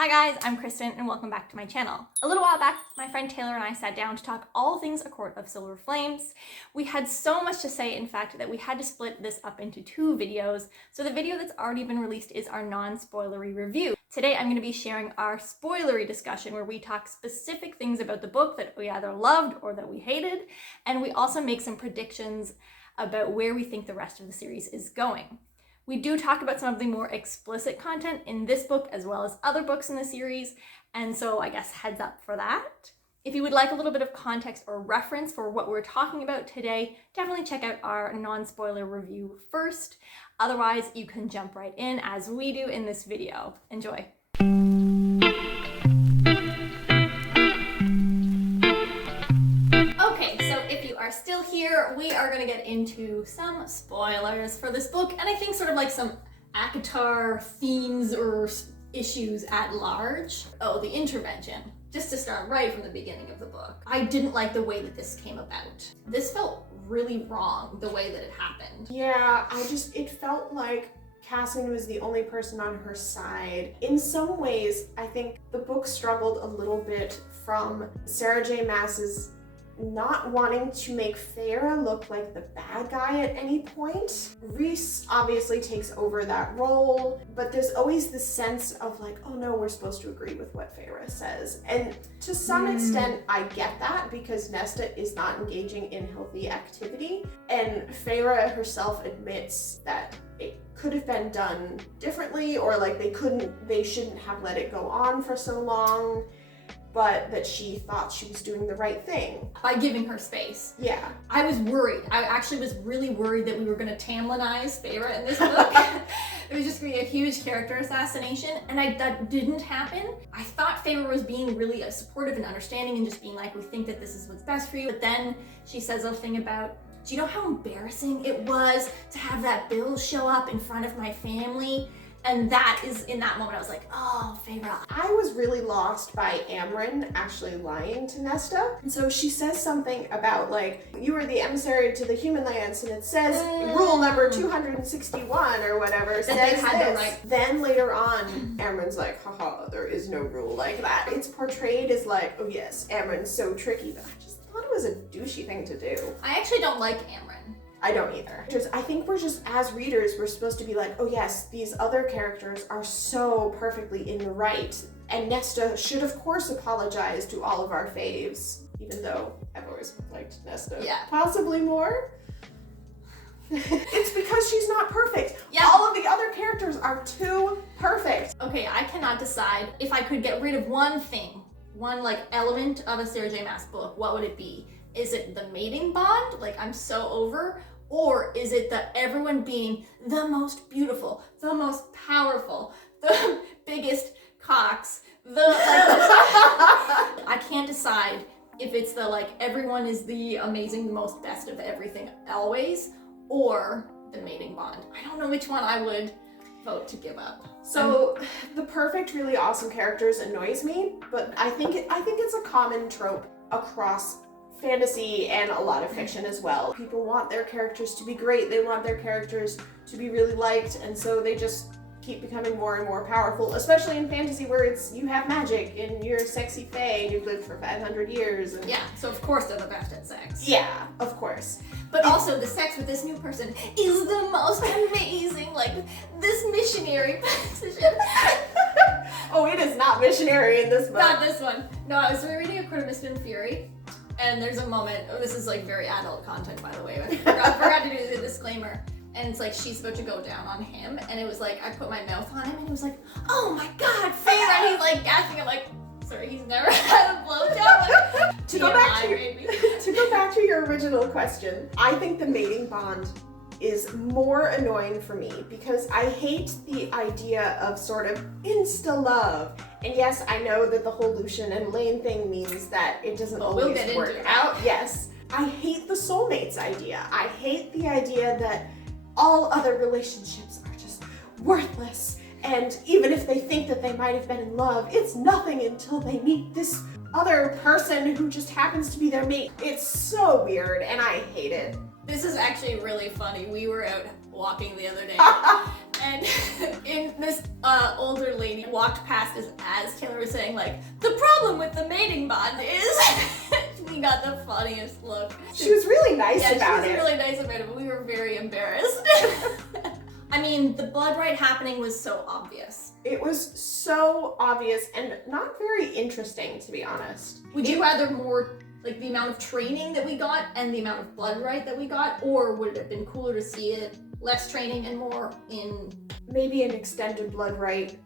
Hi guys, I'm Kristen and welcome back to my channel. A little while back, my friend Taylor and I sat down to talk all things A Court of Silver Flames. We had so much to say, in fact, that we had to split this up into two videos. So the video that's already been released is our non-spoilery review. Today I'm going to be sharing our spoilery discussion where we talk specific things about the book that we either loved or that we hated, and we also make some predictions about where we think the rest of the series is going. We do talk about some of the more explicit content in this book as well as other books in the series, and so I guess heads up for that. If you would like a little bit of context or reference for what we're talking about today, definitely check out our non-spoiler review first. Otherwise, you can jump right in as we do in this video. Enjoy. Still here, we are going to get into some spoilers for this book, and I think sort of like some ACOTAR themes or issues at large. Oh, the intervention. Just to start right from the beginning of the book. I didn't like the way that this came about. This felt really wrong, the way that it happened. Yeah, it felt like Cassian was the only person on her side. In some ways, I think the book struggled a little bit from Sarah J Maas's not wanting to make Feyre look like the bad guy at any point. Rhys obviously takes over that role, but there's always this sense of like, oh no, we're supposed to agree with what Feyre says. And to some extent, I get that because Nesta is not engaging in healthy activity, and Feyre herself admits that it could have been done differently, or like they shouldn't have let it go on for so long, but that she thought she was doing the right thing. By giving her space. Yeah. I was worried. I actually was really worried that we were going to Tamlinize Feyre in this book. It was just going to be a huge character assassination, and that didn't happen. I thought Feyre was being really supportive and understanding and just being like, we think that this is what's best for you. But then she says a thing about, do you know how embarrassing it was to have that bill show up in front of my family? And that is, in that moment, I was like, oh, Feyre. I was really lost by Amren actually lying to Nesta. And so she says something about like, you are the emissary to the human lands, and it says rule number 261 or whatever says this. Then later on, Amren's like, haha, there is no rule like that. It's portrayed as like, oh yes, Amren's so tricky, but I just thought it was a douchey thing to do. I actually don't like Amren. I don't either. I think we're just, as readers, we're supposed to be like, oh yes, these other characters are so perfectly in the right. And Nesta should, of course, apologize to all of our faves, even though I've always liked Nesta. Yeah. Possibly more. It's because she's not perfect. Yeah. All of the other characters are too perfect. Okay, I cannot decide if I could get rid of one thing, one like element of a Sarah J Maas book, what would it be? Is it the mating bond, like I'm so over? Or is it the everyone being the most beautiful, the most powerful, the biggest cocks, I can't decide if it's the like everyone is the amazing, the most best of everything always, or the mating bond. I don't know which one I would vote to give up. So the perfect, really awesome characters annoys me, but I think it's a common trope across fantasy and a lot of fiction as well. People want their characters to be great, they want their characters to be really liked, and so they just keep becoming more and more powerful, especially in fantasy where it's you have magic and you're a sexy fae and you've lived for 500 years. And yeah, so of course they're the best at sex. Yeah, of course. But also the sex with this new person is the most amazing, like this missionary position. Oh, it is not missionary in this book. Not this one. No, I was reading A Court of Mist and Fury, and there's a moment, this is like very adult content by the way, I forgot to do the disclaimer, and it's like she's about to go down on him, and it was like, I put my mouth on him, and he was like, oh my god, Feyre, and he's like gasping, I'm like, sorry, he's never had a blowjob? Like, to go back to your original question, I think the mating bond is more annoying for me because I hate the idea of sort of insta-love. And yes, I know that the whole Lucian and Lane thing means that it doesn't always work out. Yes. I hate the soulmates idea. I hate the idea that all other relationships are just worthless. And even if they think that they might have been in love, it's nothing until they meet this other person who just happens to be their mate. It's so weird and I hate it. This is actually really funny. We were out walking the other day And in this older lady walked past us as Taylor was saying, like, the problem with the mating bond is we got the funniest look. She was really nice about it. She was really nice about it, but we were very embarrassed. I mean, the blood right happening was so obvious. It was so obvious and not very interesting, to be honest. Would you rather more, like, the amount of training that we got and the amount of blood right that we got, or would it have been cooler to see it less training and more in... Maybe an extended blood right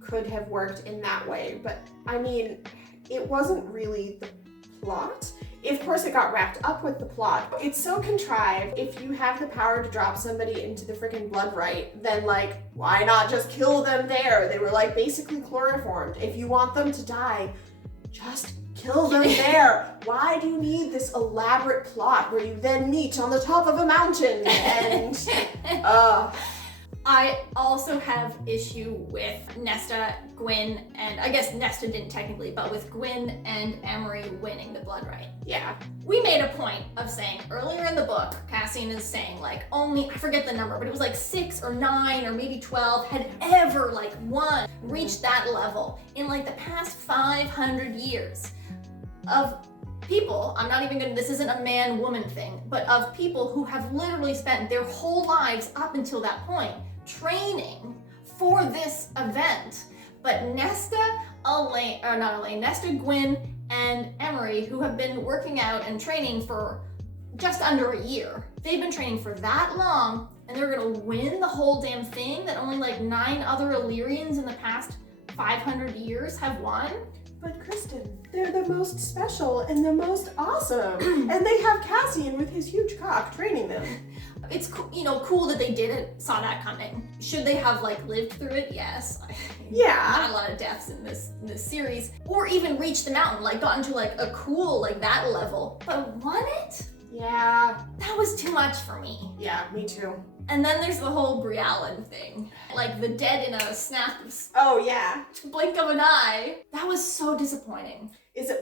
could have worked in that way, but I mean, it wasn't really the plot. Of course it got wrapped up with the plot. It's so contrived. If you have the power to drop somebody into the freaking blood right, then like, why not just kill them there? They were like basically chloroformed. If you want them to die, just kill them there. Why do you need this elaborate plot where you then meet on the top of a mountain and I also have issue with Nesta, Gwyn, and I guess Nesta didn't technically, but with Gwyn and Emery winning the blood right. Yeah. We made a point of saying earlier in the book, Cassian is saying like only, I forget the number, but it was like 6 or 9 or maybe 12 had ever like reached that level in like the past 500 years of people. I'm not even gonna, this isn't a man-woman thing, but of people who have literally spent their whole lives up until that point training for this event. But Nesta, Nesta, Gwyn, and Emery, who have been working out and training for just under a year, they've been training for that long, and they're gonna win the whole damn thing that only like 9 other Illyrians in the past 500 years have won? But Kristen, they're the most special and the most awesome, and they have Cassian with his huge cock training them. It's cool that they saw that coming. Should they have like lived through it? Yes. Yeah. Not a lot of deaths in this series, or even reached the mountain, like gotten to like a cool like that level, but won it? Yeah. That was too much for me. Yeah, me too. And then there's the whole Briallen thing, like the dead in a snap, oh yeah, blink of an eye. That was so disappointing.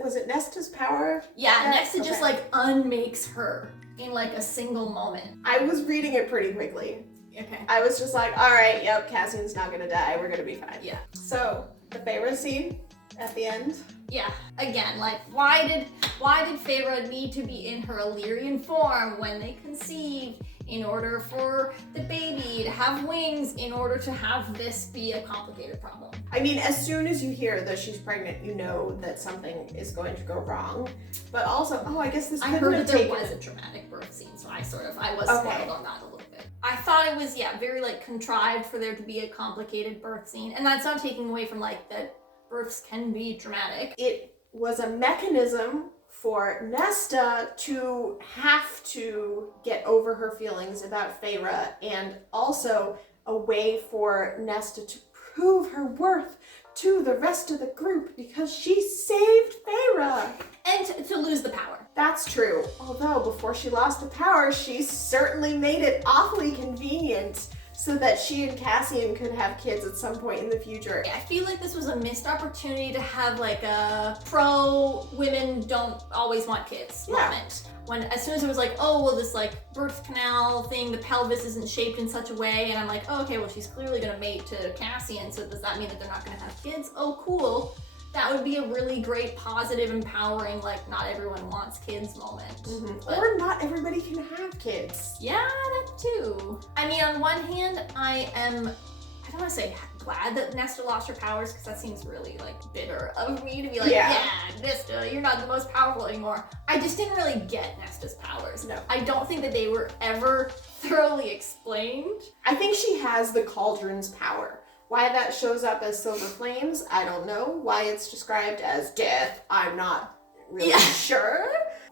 Was it Nesta's power? Yeah, Nesta just like unmakes her in like a single moment. I was reading it pretty quickly. Okay. I was just like, all right, yep, Cassian's not gonna die. We're gonna be fine. Yeah. So the Feyre scene at the end. Yeah. Again, like why did Feyre need to be in her Illyrian form when they conceived? In order for the baby to have wings, in order to have this be a complicated problem. I mean, as soon as you hear that she's pregnant, you know that something is going to go wrong. But also, I guess this I heard that there was a dramatic birth scene, so I was spoiled on that a little bit. I thought it was, very like contrived for there to be a complicated birth scene. And that's not taking away from like that births can be dramatic. It was a mechanism for Nesta to have to get over her feelings about Feyre, and also a way for Nesta to prove her worth to the rest of the group because she saved Feyre. And to lose the power. That's true. Although before she lost the power, she certainly made it awfully convenient so that she and Cassian could have kids at some point in the future. I feel like this was a missed opportunity to have like a pro women don't always want kids moment. When as soon as it was like, oh, well, this like birth canal thing, the pelvis isn't shaped in such a way, and I'm like, oh, okay, well, she's clearly gonna mate to Cassian, so does that mean that they're not gonna have kids? Oh, cool. That would be a really great, positive, empowering, like, not everyone wants kids moment. Mm-hmm. Or not everybody can have kids. Yeah, that too. I mean, on one hand, I don't want to say glad that Nesta lost her powers, because that seems really, like, bitter of me to be like, yeah, Nesta, you're not the most powerful anymore. I just didn't really get Nesta's powers. No. I don't think that they were ever thoroughly explained. I think she has the cauldron's power. Why that shows up as silver flames, I don't know. Why it's described as death, I'm not really sure.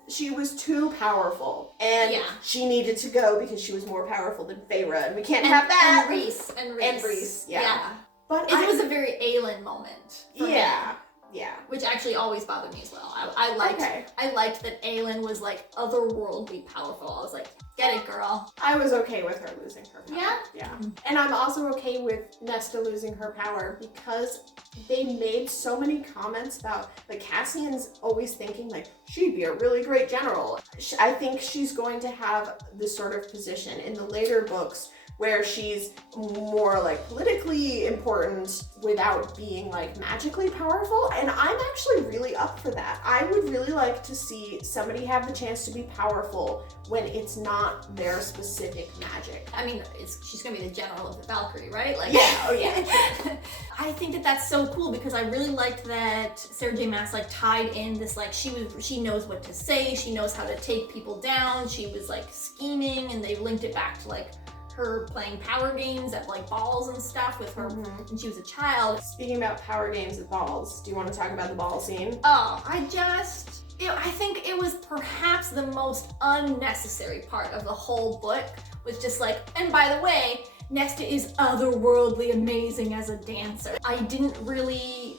She was too powerful, and she needed to go because she was more powerful than Feyre, and we can't have that. And Rhys. Yeah. But it was a very Aelin moment. Yeah. Which actually always bothered me as well. I liked that Aelin was like otherworldly powerful. I was like, get it, girl. I was okay with her losing her power. Yeah? And I'm also okay with Nesta losing her power because they made so many comments about, like, Cassian's always thinking, like, she'd be a really great general. I think she's going to have this sort of position in the later books where she's more like politically important without being like magically powerful. And I'm actually really up for that. I would really like to see somebody have the chance to be powerful when it's not their specific magic. I mean, she's gonna be the general of the Valkyrie, right? Like, yeah, oh yeah. I think that that's so cool because I really liked that Sarah J Maas like tied in this, like she knows what to say, she knows how to take people down, she was like scheming, and they linked it back to like her playing power games at like balls and stuff with her when she was a child. Speaking about power games at balls, do you want to talk about the ball scene? Oh, I think it was perhaps the most unnecessary part of the whole book, was just like, and by the way, Nesta is otherworldly amazing as a dancer. I didn't really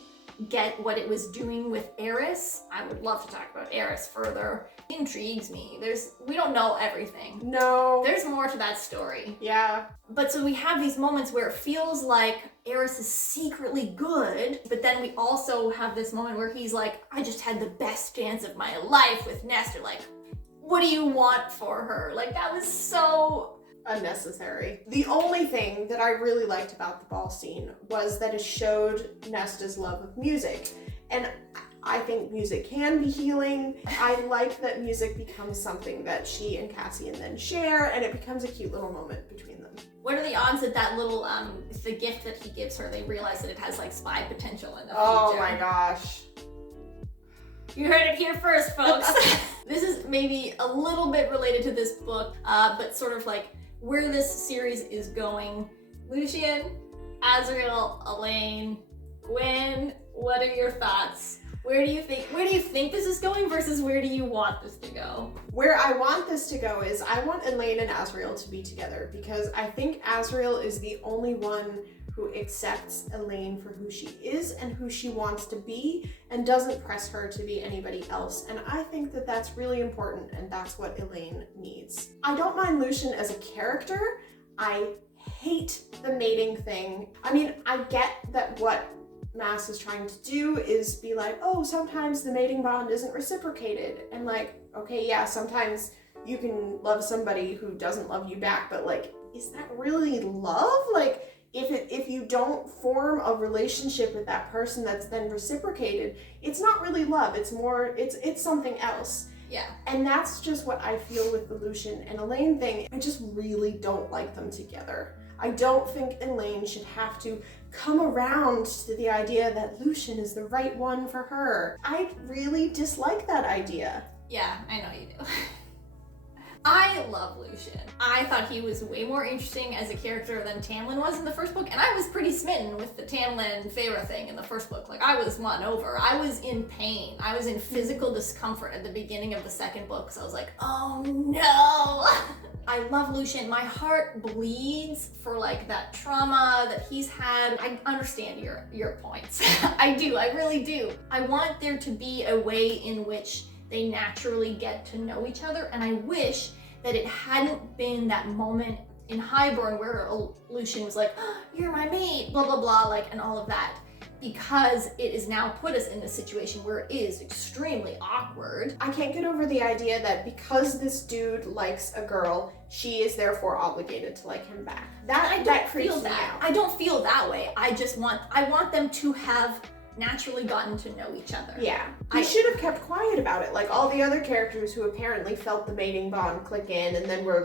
get what it was doing with Eris. I would love to talk about Eris further. It intrigues me. We don't know everything. No. There's more to that story. Yeah. But so we have these moments where it feels like Eris is secretly good, but then we also have this moment where he's like, I just had the best dance of my life with Nesta. Like, what do you want for her? Like, that was so unnecessary. The only thing that I really liked about the ball scene was that it showed Nesta's love of music. And I think music can be healing. I like that music becomes something that she and Cassian then share, and it becomes a cute little moment between them. What are the odds that that little, the gift that he gives her, they realize that it has like spy potential in the future? Oh my gosh. You heard it here first, folks. This is maybe a little bit related to this book, but sort of like where this series is going. Lucien, Azriel, Elaine, Gwen, what are your thoughts? Where do you think this is going versus where do you want this to go? Where I want this to go is I want Elaine and Azriel to be together, because I think Azriel is the only one who accepts Elaine for who she is and who she wants to be and doesn't press her to be anybody else. And I think that that's really important, and that's what Elaine needs. I don't mind Lucien as a character. I hate the mating thing. I mean, I get that what Maas is trying to do is be like, oh, sometimes the mating bond isn't reciprocated. And like, okay, yeah, sometimes you can love somebody who doesn't love you back, but like, is that really love? Like, if you don't form a relationship with that person that's then reciprocated, it's not really love. It's more, it's something else. Yeah. And that's just what I feel with the Lucien and Elaine thing. I just really don't like them together. I don't think Elaine should have to come around to the idea that Lucien is the right one for her. I really dislike that idea. Yeah, I know you do. I love Lucien. I thought he was way more interesting as a character than Tamlin was in the first book, and I was pretty smitten with the Tamlin Feyre thing in the first book. Like, I was won over. I was in pain. I was in physical discomfort at the beginning of the second book, so I was like, oh no! I love Lucien. My heart bleeds for like that trauma that he's had. I understand your points. I do, I really do. I want there to be a way in which they naturally get to know each other, and I wish that it hadn't been that moment in Highborn where Lucien was like, oh, you're my mate, blah, blah, blah, like, and all of that, because it has now put us in this situation where it is extremely awkward. I can't get over the idea that because this dude likes a girl, she is therefore obligated to like him back. That creeps me out. I don't feel that way. I want them to have naturally gotten to know each other. Yeah. He should have kept quiet about it, like all the other characters who apparently felt the mating bond click in, and then we're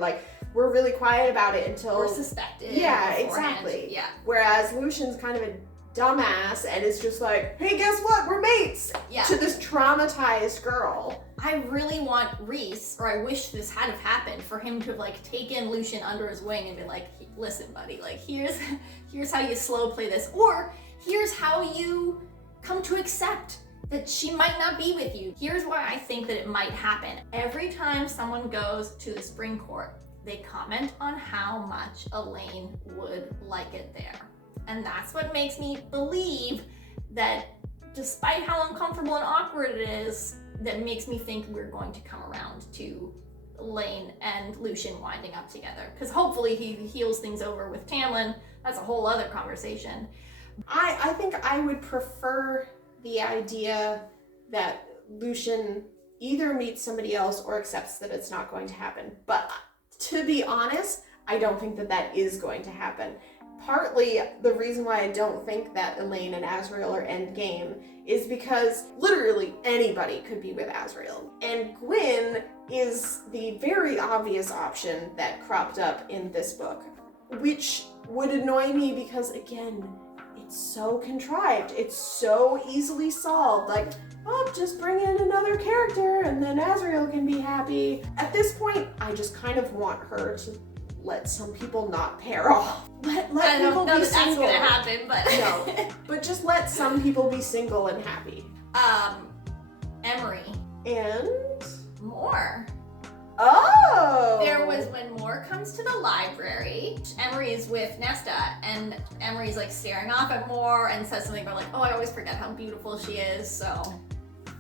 really quiet about it until we're suspected. Yeah, beforehand. exactly. Yeah. Whereas Lucien's kind of a dumbass and is just like, hey, guess what? We're mates. Yeah. To this traumatized girl. I really want Rhys, or I wish this had have happened, for him to have like taken Lucien under his wing and be like, listen, buddy, like here's how you slow play this, or here's how you come to accept that she might not be with you. Here's why I think that it might happen. Every time someone goes to the spring court, they comment on how much Elaine would like it there. And that's what makes me believe that despite how uncomfortable and awkward it is, that makes me think we're going to come around to Elaine and Lucien winding up together. Because hopefully he heals things over with Tamlin. That's a whole other conversation. I think I would prefer the idea that Lucien either meets somebody else or accepts that it's not going to happen. But to be honest, I don't think that that is going to happen. Partly, the reason why I don't think that Elaine and Azriel are endgame is because literally anybody could be with Azriel. And Gwyn is the very obvious option that cropped up in this book, which would annoy me because, again, it's so contrived. It's so easily solved. Like, oh, just bring in another character and then Azriel can be happy. At this point, I just kind of want her to let some people not pair off. Let I people don't know be that that's single. gonna happen, but No, but just let some people be single and happy. Emery. And More. oh, There was when Moore comes to the library, Emery is with Nesta, and Emery's like staring off at Moore and says something about like, oh, I always forget how beautiful she is, so.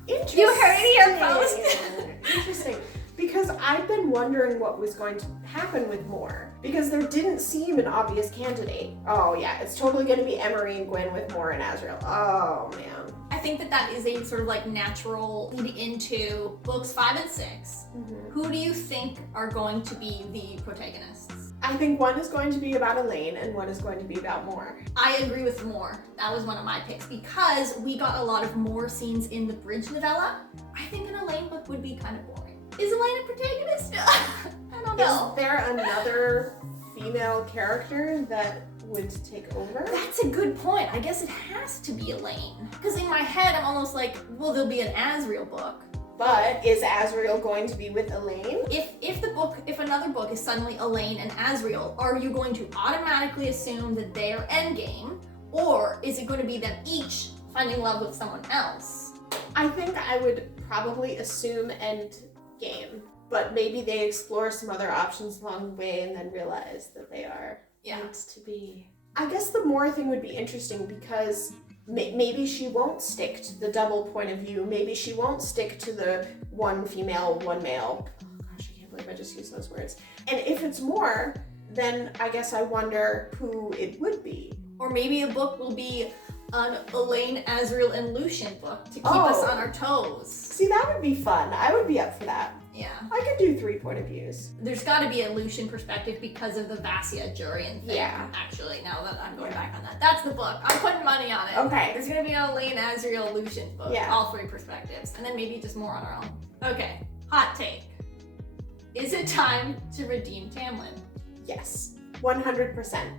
interesting. You heard it here, folks. Interesting. Because I've been wondering what was going to happen with Moore. Because there didn't seem an obvious candidate. Oh yeah, it's totally going to be Emery and Gwyn with Moore and Azriel. Oh man. I think that that is a sort of like natural lead into books 5 and 6. Mm-hmm. Who do you think are going to be the protagonists? I think one is going to be about Elaine and one is going to be about Moore. I agree with Moore. That was one of my picks because we got a lot of Moore scenes in the bridge novella. I think an Elaine book would be kind of boring. Is Elaine a protagonist? I don't know. Is there another female character that would take over? That's a good point. I guess it has to be Elaine. Because in my head, I'm almost like, well, there'll be an Azriel book. But is Azriel going to be with Elaine? If another book is suddenly Elaine and Azriel, are you going to automatically assume that they are endgame? Or is it going to be them each finding love with someone else? I think I would probably assume endgame. But maybe they explore some other options along the way and then realize that they are meant to be. I guess the Moore thing would be interesting because maybe she won't stick to the double point of view. Maybe she won't stick to the one female, one male. Oh gosh, I can't believe I just used those words. And if it's Moore, then I guess I wonder who it would be. Or maybe a book will be an Elaine, Azriel, and Elucien book to keep us on our toes. See, that would be fun. I would be up for that. Yeah. I could do 3 point of views. There's got to be a Elucien perspective because of the Vassia Jurian thing. Yeah. Actually, now that I'm going back on that. That's the book. I'm putting money on it. Okay. There's going to be an Elaine, Azriel, Elucien book. Yeah. All 3 perspectives. And then maybe just more on our own. Okay. Hot take. Is it time to redeem Tamlin? Yes. 100%.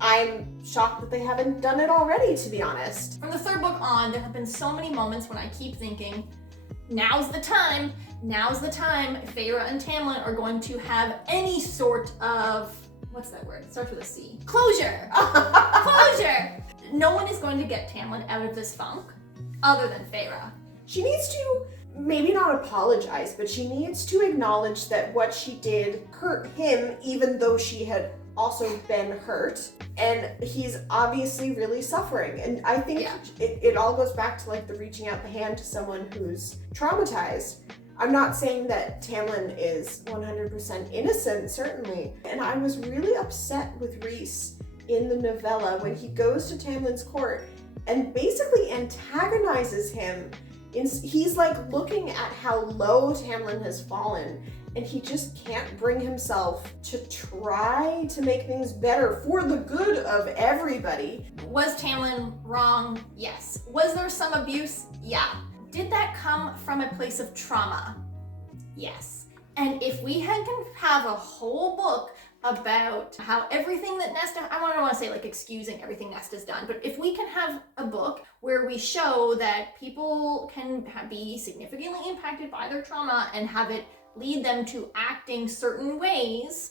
I'm shocked that they haven't done it already, to be honest. From the 3rd book on, there have been so many moments when I keep thinking, now's the time. Now's the time Feyre and Tamlin are going to have any sort of, what's that word? It starts with a C. Closure! Closure! No one is going to get Tamlin out of this funk other than Feyre. She needs to, maybe not apologize, but she needs to acknowledge that what she did hurt him, even though she had also been hurt. And he's obviously really suffering. And I think it all goes back to like the reaching out the hand to someone who's traumatized. I'm not saying that Tamlin is 100% innocent, certainly. And I was really upset with Rhys in the novella when he goes to Tamlin's court and basically antagonizes him. He's like looking at how low Tamlin has fallen, and he just can't bring himself to try to make things better for the good of everybody. Was Tamlin wrong? Yes. Was there some abuse? Yeah. Did that come from a place of trauma? Yes. And if we can have a whole book about how everything that Nesta, I don't want to say like excusing everything Nesta's done, but if we can have a book where we show that people can be significantly impacted by their trauma and have it lead them to acting certain ways,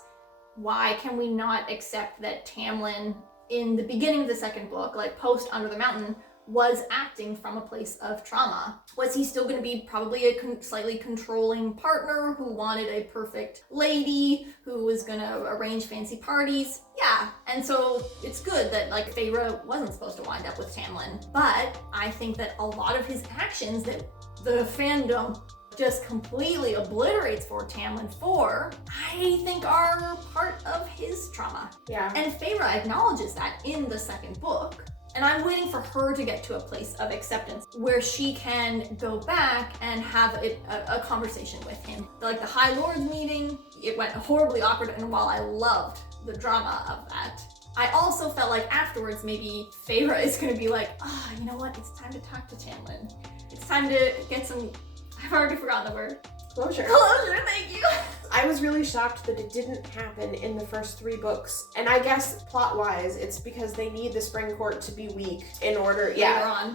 why can we not accept that Tamlin in the beginning of the 2nd book, like post Under the Mountain, was acting from a place of trauma? Was he still going to be probably a slightly controlling partner who wanted a perfect lady, who was going to arrange fancy parties? Yeah, and so it's good that like Feyre wasn't supposed to wind up with Tamlin, but I think that a lot of his actions that the fandom just completely obliterates for Tamlin for, I think are part of his trauma. Yeah. And Feyre acknowledges that in the 2nd book. And I'm waiting for her to get to a place of acceptance where she can go back and have a conversation with him. Like the High Lords meeting, it went horribly awkward, and while I loved the drama of that, I also felt like afterwards maybe Feyre is going to be like, you know what, it's time to talk to Tamlin. It's time to get some, I've already forgotten the word. Closure. Closure, thank you. I was really shocked that it didn't happen in the first 3 books. And I guess plot-wise, it's because they need the Spring Court to be weak in order,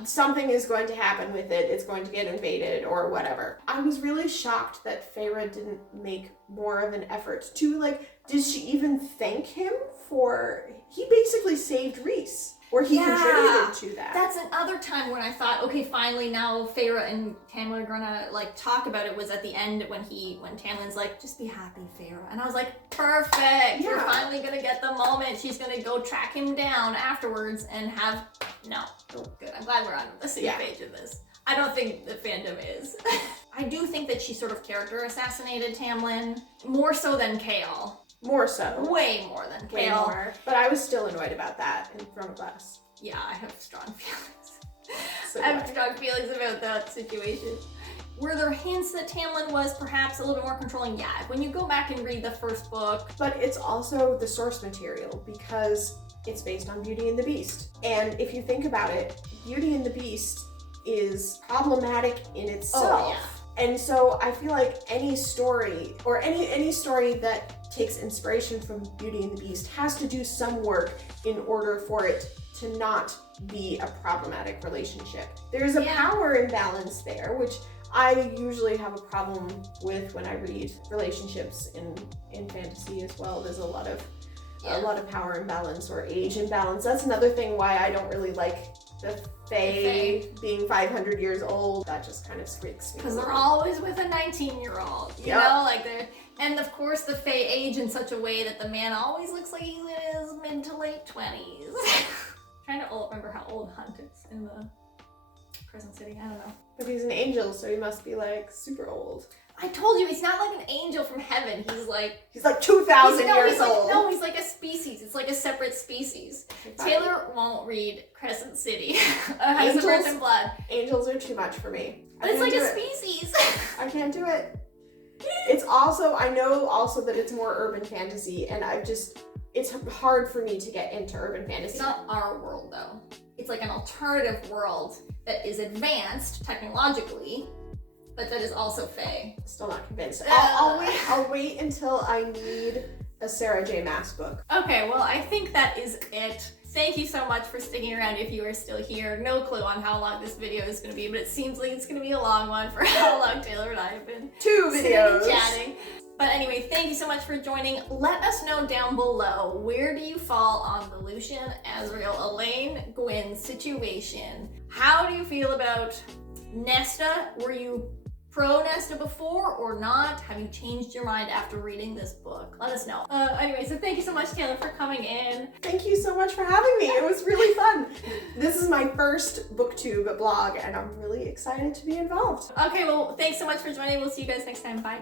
something is going to happen with it. It's going to get invaded or whatever. I was really shocked that Feyre didn't make more of an effort to, like, did she even thank him for, he basically saved Rhys. Or he contributed to that. That's another time when I thought, okay, finally now Feyre and Tamlin are gonna like talk about it, was at the end when Tamlin's like, just be happy, Feyre. And I was like, perfect. Yeah. We're finally gonna get the moment. She's gonna go track him down afterwards and have, no. Oh, good. I'm glad we're on the same page of this. I don't think the fandom is. I do think that she sort of character assassinated Tamlin, more so than Chaol. More so. Way more than Way Chaol. more. But I was still annoyed about that in Throne of Glass. Yeah, I have strong feelings. So I have strong feelings about that situation. Were there hints that Tamlin was perhaps a little bit more controlling? Yeah, when you go back and read the first book. But it's also the source material because it's based on Beauty and the Beast. And if you think about it, Beauty and the Beast is problematic in itself. Oh, yeah. And so I feel like any story, or any story that takes inspiration from Beauty and the Beast has to do some work in order for it to not be a problematic relationship. There's a power imbalance there, which I usually have a problem with when I read relationships in fantasy as well. There's a lot of power imbalance or age imbalance. That's another thing why I don't really like the Fae being 500 years old. That just kind of freaks me. Because they're always with a 19-year-old, you know, like they're, and of course the Fae age in such a way that the man always looks like he's in his mid to late 20s. Trying to remember how old Hunt is in the present city. I don't know. But he's an angel, so he must be like super old. I told you, he's not like an angel from heaven. He's like 2,000 years old. No, he's like a species. It's like a separate species. Taylor won't read Crescent City. Has the Birth and Blood. Angels are too much for me. But it's like a species. I can't do it. It's also, I know also that it's more urban fantasy, and it's hard for me to get into urban fantasy. It's not our world though. It's like an alternative world that is advanced technologically, but that is also Fae. Still not convinced. I'll wait until I need a Sarah J Maas book. Okay, well I think that is it. Thank you so much for sticking around if you are still here. No clue on how long this video is going to be, but it seems like it's going to be a long one for how long Taylor and I have been 2 videos chatting. But anyway, thank you so much for joining. Let us know down below, where do you fall on the Elucien, Azriel, Elaine, Gwyn situation? How do you feel about Nesta? Were you pro Nesta before or not? Have you changed your mind after reading this book? Let us know. Anyway, so thank you so much, Taylor, for coming in. Thank you so much for having me. It was really fun. This is my first booktube blog, and I'm really excited to be involved. Okay, well, thanks so much for joining. We'll see you guys next time. Bye.